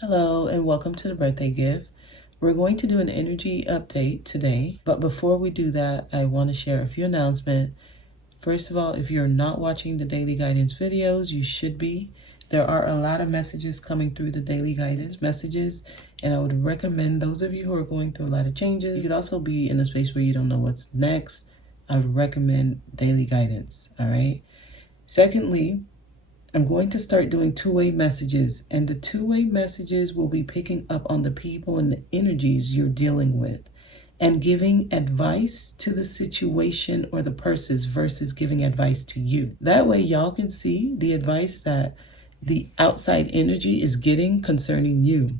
Hello and welcome to the birthday gift. We're going to do an energy update today, but before we do that, I want to share a few announcements. First of all, if you're not watching the daily guidance videos, you should be. There are a lot of messages coming through the daily guidance messages, and I would recommend those of you who are going through a lot of changes. You could also be in a space where you don't know what's next. I would recommend daily guidance, all right? Secondly, I'm going to start doing two-way messages, and the two-way messages will be picking up on the people and the energies you're dealing with and giving advice to the situation or the persons versus giving advice to you. That way y'all can see the advice that the outside energy is getting concerning you.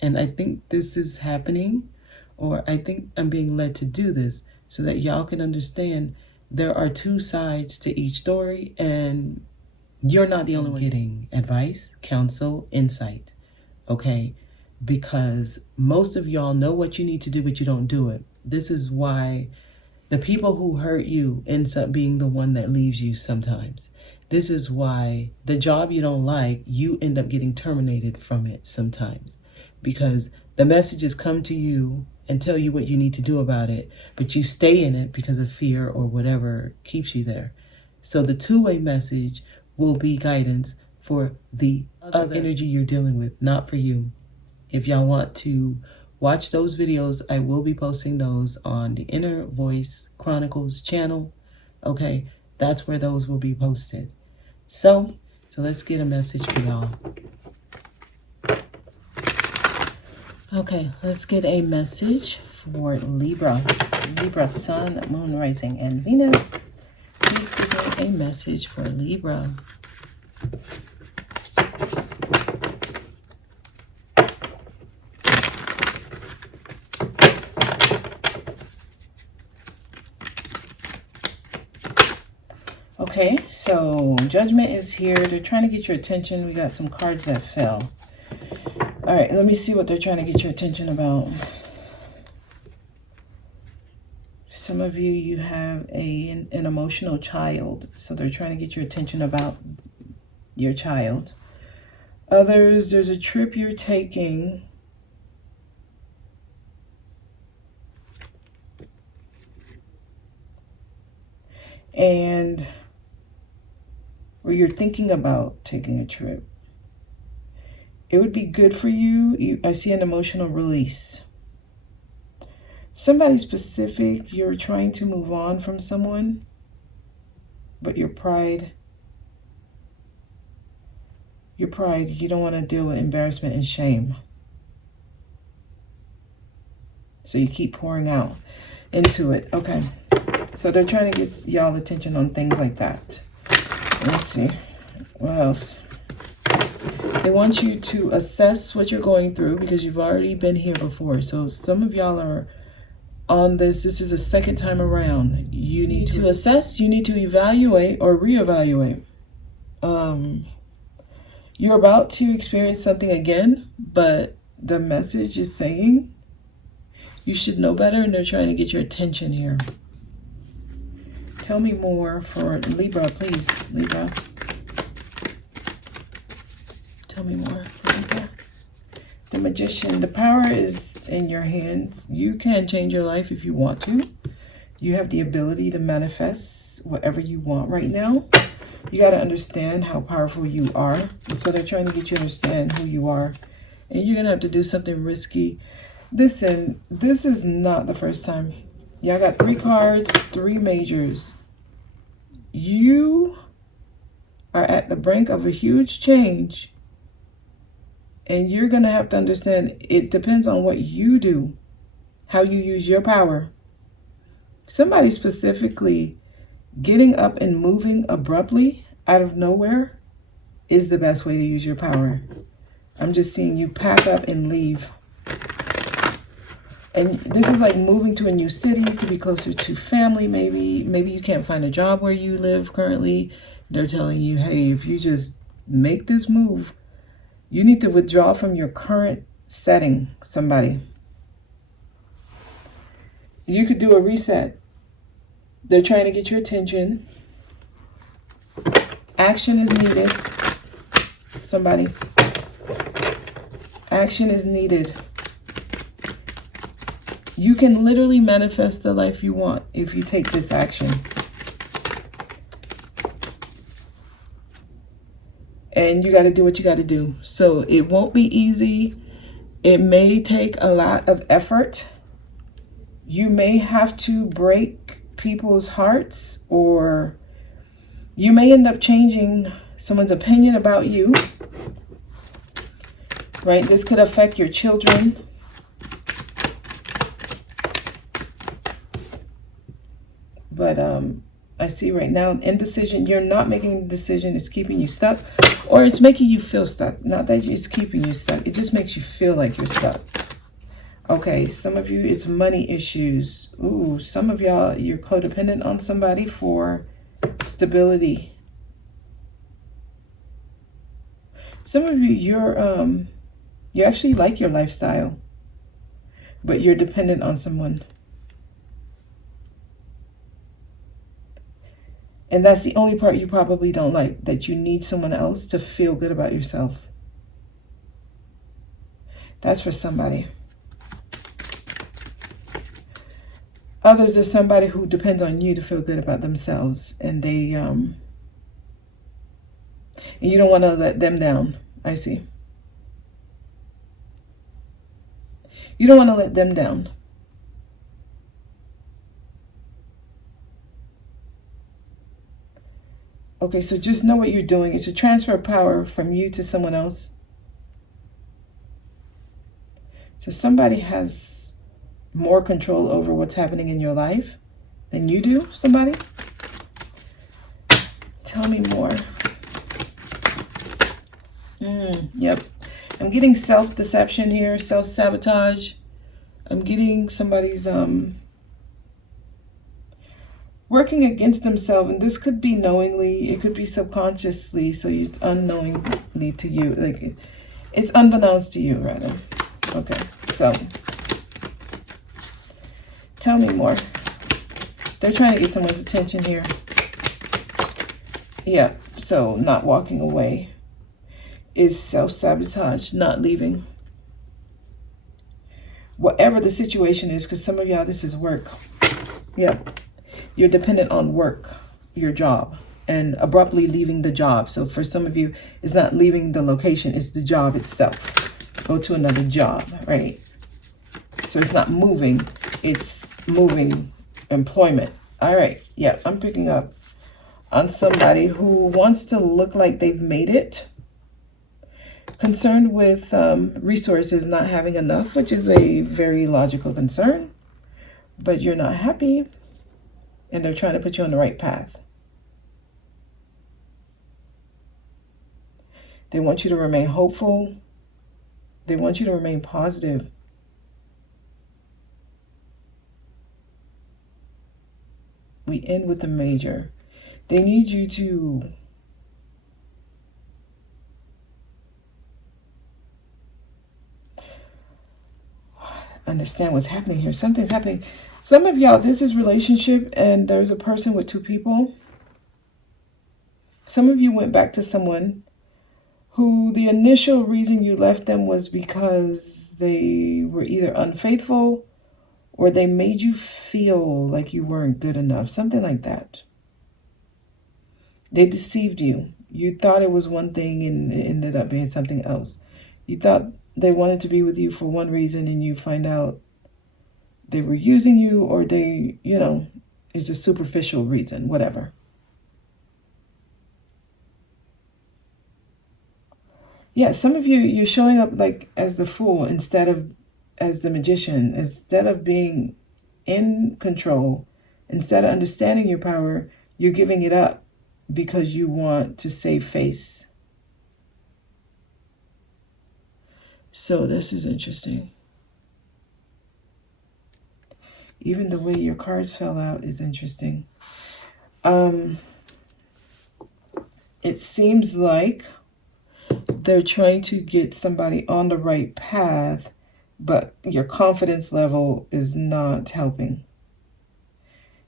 And I think this is happening, or I think I'm being led to do this so that y'all can understand there are two sides to each story, and you're not the only one getting advice, counsel, insight, okay? Because most of y'all know what you need to do, but you don't do it. This is why the people who hurt you ends up being the one that leaves you sometimes. This is why the job you don't like, you end up getting terminated from it sometimes. Because the messages come to you and tell you what you need to do about it, but you stay in it because of fear or whatever keeps you there. So the two-way message will be guidance for the other energy you're dealing with, not for you. If y'all want to watch those videos, I will be posting those on the Inner Voice Chronicles channel. Okay, that's where those will be posted. So let's get a message for y'all. Okay, let's get a message for Libra. Libra, Sun, Moon, Rising, and Venus. Please give me a message for Libra. Okay, so Judgment is here. They're trying to get your attention. We got some cards that fell. All right, let me see what they're trying to get your attention about. Some of you have an emotional child, so they're trying to get your attention about your child. Others, there's a trip you're taking. And or you're thinking about taking a trip. It would be good for you. I see an emotional release. Somebody specific, you're trying to move on from someone, but your pride, you don't want to deal with embarrassment and shame. So you keep pouring out into it. Okay. So they're trying to get y'all attention on things like that. Let's see. What else? They want you to assess what you're going through because you've already been here before. So some of y'all are on this. This is a second time around. You need to assess, you need to evaluate or reevaluate. You're about to experience something again, but the message is saying you should know better, and they're trying to get your attention here. Tell me more for Libra, please. Libra. Tell me more for Libra. The Magician. The power is in your hands. You can change your life if you want to. You have the ability to manifest whatever you want right now. You got to understand how powerful you are. So they're trying to get you to understand who you are. And you're going to have to do something risky. Listen, this is not the first time. Yeah, I got 3 cards, 3 majors. You are at the brink of a huge change. And you're going to have to understand it depends on what you do, how you use your power. Somebody specifically getting up and moving abruptly out of nowhere is the best way to use your power. I'm just seeing you pack up and leave. And this is like moving to a new city to be closer to family, maybe. Maybe you can't find a job where you live currently. They're telling you, hey, if you just make this move, you need to withdraw from your current setting, somebody. You could do a reset. They're trying to get your attention. Action is needed. Somebody. action is needed. You can literally manifest the life you want if you take this action. And you got to do what you got to do. So it won't be easy. It may take a lot of effort. You may have to break people's hearts, or you may end up changing someone's opinion about you. Right? This could affect your children. But I see right now, indecision, you're not making a decision. It's keeping you stuck, or it's making you feel stuck. Not that it's keeping you stuck. It just makes you feel like you're stuck. Okay, some of you, it's money issues. Ooh, some of y'all, you're codependent on somebody for stability. Some of you, you actually like your lifestyle, but you're dependent on someone. And that's the only part you probably don't like, that you need someone else to feel good about yourself. That's for somebody. Others are somebody who depends on you to feel good about themselves, and they and you don't want to let them down. I see. You don't want to let them down. Okay, so just know what you're doing. It's a transfer of power from you to someone else. So somebody has more control over what's happening in your life than you do, somebody. Tell me more. Yep. I'm getting self-deception here, self-sabotage. I'm getting somebody's working against themselves, and this could be knowingly, it could be subconsciously, so it's unknowingly to you, like it's unbeknownst to you, rather. Okay, so tell me more. They're trying to get someone's attention here. Yeah, so not walking away is self-sabotage, not leaving. Whatever the situation is, because some of y'all, this is work. Yep. You're dependent on work, your job, and abruptly leaving the job. So for some of you, it's not leaving the location, it's the job itself. Go to another job, right? So it's not moving, it's moving employment. All right, yeah, I'm picking up on somebody who wants to look like they've made it. Concerned with resources, not having enough, which is a very logical concern. But you're not happy. And they're trying to put you on the right path. They want you to remain hopeful. They want you to remain positive. We end with the major. They need you to understand what's happening here. Something's happening. Some of y'all, this is relationship, and there's a person with two people. Some of you went back to someone who the initial reason you left them was because they were either unfaithful or they made you feel like you weren't good enough. Something like that. They deceived you. You thought it was one thing and it ended up being something else. You thought they wanted to be with you for one reason, and you find out they were using you, or they, it's a superficial reason, whatever. Yeah, some of you, you're showing up like as the fool instead of as the magician. Instead of being in control, instead of understanding your power, you're giving it up because you want to save face. So this is interesting. Even the way your cards fell out is interesting. It seems like they're trying to get somebody on the right path, but your confidence level is not helping.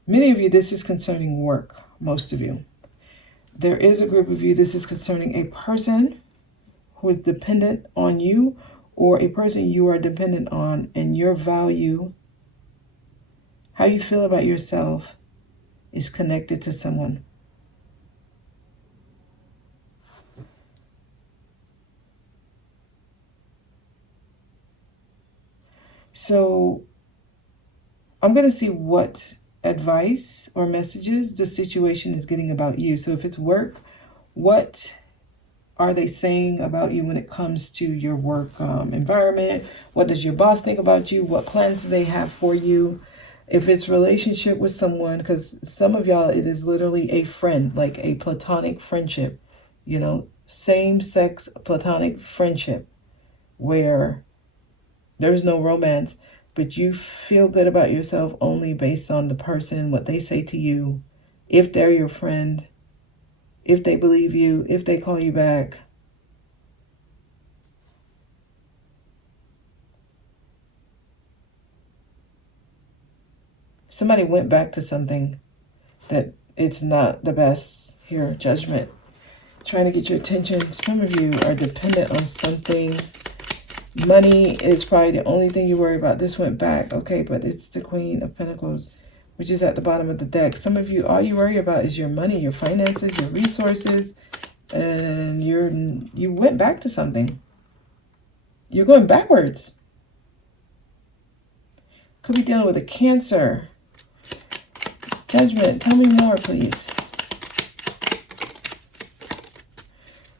Many of you, this is concerning work, most of you. There is a group of you, this is concerning a person who is dependent on you, or a person you are dependent on, and your value, how you feel about yourself, is connected to someone. So I'm going to see what advice or messages the situation is getting about you. So if it's work, what are they saying about you when it comes to your work environment? What does your boss think about you? What plans do they have for you? If it's relationship with someone, because some of y'all, it is literally a friend, like a platonic friendship, same sex platonic friendship where there's no romance, but you feel good about yourself only based on the person, what they say to you, if they're your friend, if they believe you, if they call you back. Somebody went back to something that it's not the best. Here, judgment. Trying to get your attention. Some of you are dependent on something. Money is probably the only thing you worry about. This went back, okay, but it's the Queen of Pentacles, which is at the bottom of the deck. Some of you, all you worry about is your money, your finances, your resources, and you went back to something. You're going backwards. Could be dealing with a Cancer. Judgment. Tell me more, please.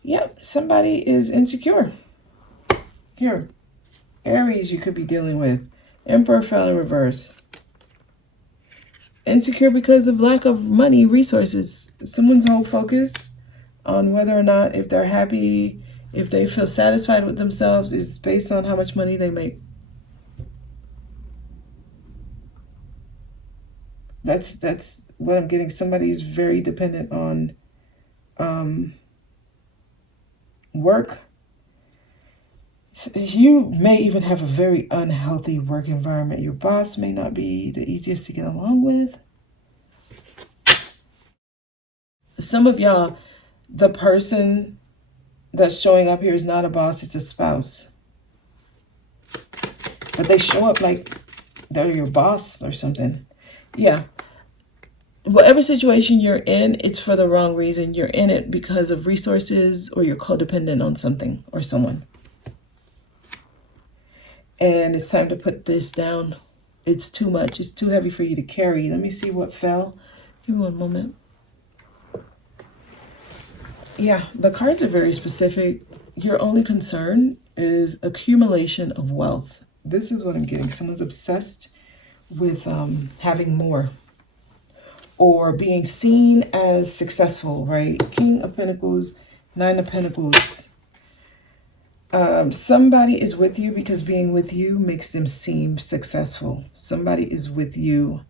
Yep, somebody is insecure. Here, Aries you could be dealing with. Emperor fell in reverse. Insecure because of lack of money, resources. Someone's whole focus on whether or not, if they're happy, if they feel satisfied with themselves, is based on how much money they make. That's what I'm getting. Somebody is very dependent on work. You may even have a very unhealthy work environment. Your boss may not be the easiest to get along with. Some of y'all, the person that's showing up here is not a boss, it's a spouse. But they show up like they're your boss or something. Yeah. Whatever situation you're in, it's for the wrong reason. You're in it because of resources, or you're codependent on something or someone. And it's time to put this down. It's too much. It's too heavy for you to carry. Let me see what fell. Give me one moment. Yeah, the cards are very specific. Your only concern is accumulation of wealth. This is what I'm getting. Someone's obsessed with having more, or being seen as successful, right? King of Pentacles, Nine of Pentacles. Somebody is with you because being with you makes them seem successful. Somebody is with you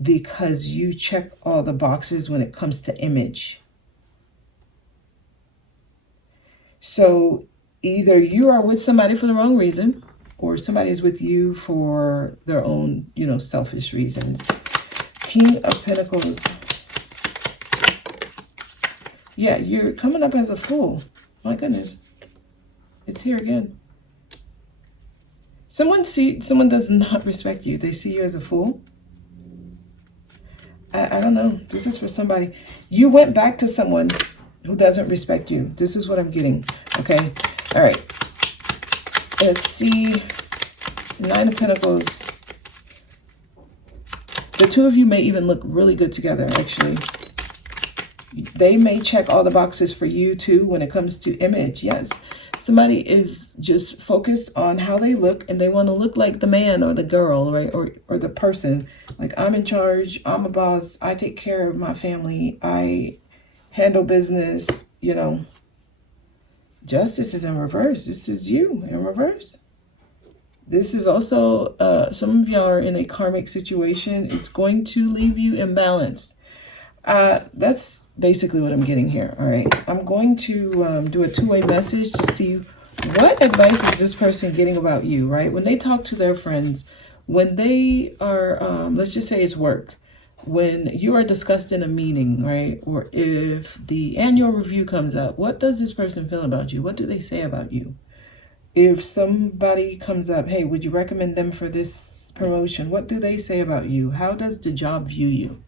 because you check all the boxes when it comes to image. So either you are with somebody for the wrong reason, or somebody is with you for their own, selfish reasons. King of Pentacles. Yeah, you're coming up as a fool. My goodness. It's here again. Someone does not respect you. They see you as a fool. I don't know. This is for somebody. You went back to someone who doesn't respect you. This is what I'm getting. Okay. All right. Let's see. Nine of Pentacles. The two of you may even look really good together, actually. They may check all the boxes for you too when it comes to image. Yes. Somebody is just focused on how they look, and they want to look like the man or the girl, right? Or the person. Like, I'm in charge. I'm a boss. I take care of my family. I handle business, Justice is in reverse. This is you in reverse. This is also, some of y'all are in a karmic situation. It's going to leave you imbalanced. That's basically what I'm getting here. All right. I'm going to do a two-way message to see what advice is this person getting about you, right? When they talk to their friends, when they are, let's just say it's work, when you are discussed in a meeting, right? Or if the annual review comes up, what does this person feel about you? What do they say about you? If somebody comes up, hey, would you recommend them for this promotion? What do they say about you? How does the job view you?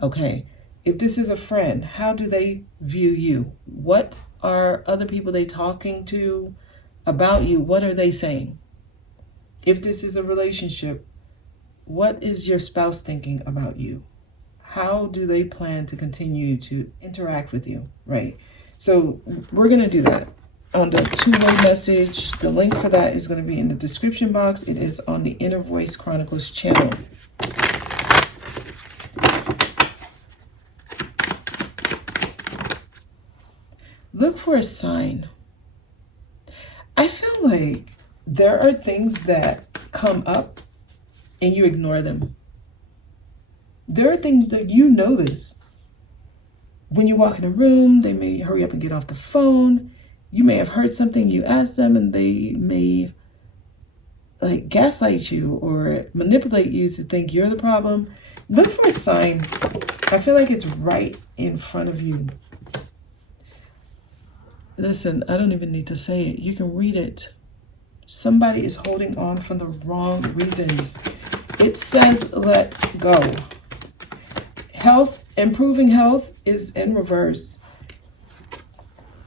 Okay. If this is a friend, how do they view you? What are other people they talking to about you? What are they saying? If this is a relationship, what is your spouse thinking about you? How do they plan to continue to interact with you, right? So we're going to do that on the two-way message. The link for that is going to be in the description box. It is on the Inner Voice Chronicles channel. Look for a sign. I feel like there are things that come up and you ignore them. There are things that you notice. When you walk in a room, they may hurry up and get off the phone. You may have heard something, you ask them, and they may like gaslight you or manipulate you to think you're the problem. Look for a sign. I feel like it's right in front of you. Listen, I don't even need to say it. You can read it. Somebody is holding on for the wrong reasons. It says let go. Improving health is in reverse.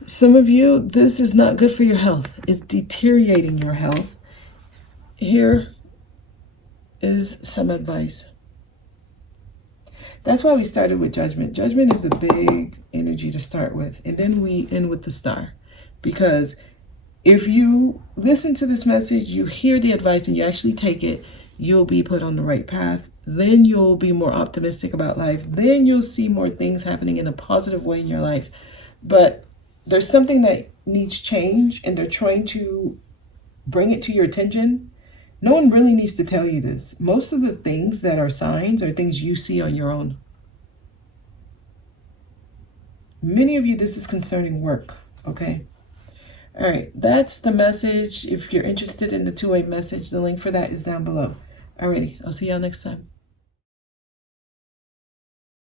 Some of you, this is not good for your health. It's deteriorating your health. Here is some advice. That's why we started with judgment. Judgment is a big energy to start with. And then we end with the star. Because if you listen to this message, you hear the advice and you actually take it, you'll be put on the right path. Then you'll be more optimistic about life. Then you'll see more things happening in a positive way in your life. But there's something that needs change and they're trying to bring it to your attention. No one really needs to tell you this. Most of the things that are signs are things you see on your own. Many of you, this is concerning work, okay? All right, that's the message. If you're interested in the two-way message, the link for that is down below. Alrighty, I'll see y'all next time.